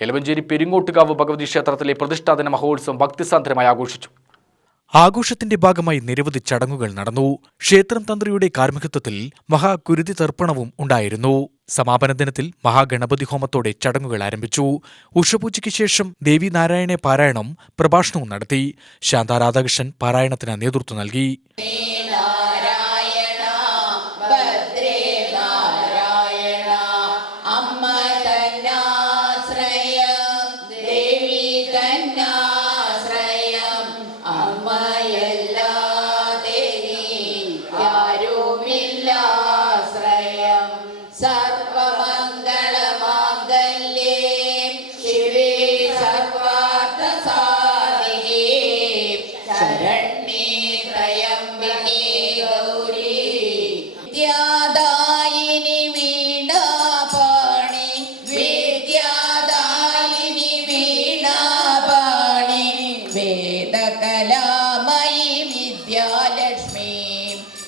എലവഞ്ചേരി പെരിങ്ങോട്ടുകാവ് ഭഗവതി ക്ഷേത്രത്തിലെ പ്രതിഷ്ഠാദിന മഹോത്സവം ഭക്തിസാന്ദ്രമായി ആഘോഷിച്ചു. ആഘോഷത്തിന്റെ ഭാഗമായി നിരവധി ചടങ്ങുകൾ നടന്നു. ക്ഷേത്രം തന്ത്രിയുടെ കാർമ്മികത്വത്തിൽ മഹാകുരുതി തർപ്പണവും ഉണ്ടായിരുന്നു. സമാപന ദിനത്തിൽ മഹാഗണപതി ഹോമത്തോടെ ചടങ്ങുകൾ ആരംഭിച്ചു. ഉഷപൂജയ്ക്ക് ശേഷം ദേവി നാരായണ പാരായണം പ്രഭാഷണവും നടത്തി. ശാന്ത രാധാകൃഷ്ണൻ പാരായണത്തിന് നേതൃത്വം നൽകി. ആരുമില്ലാശ്രയം സർവമംഗളമാംഗല്യേ. ശിവേ സർവാർത്ഥ സാധികേ ശരണ്യേ ത്രയംബകേ വീണാപാണി. വിദ്യാദായിനി വീണാപാണി. വേദകലാമയി വിദ്യാലക്ഷ്മി.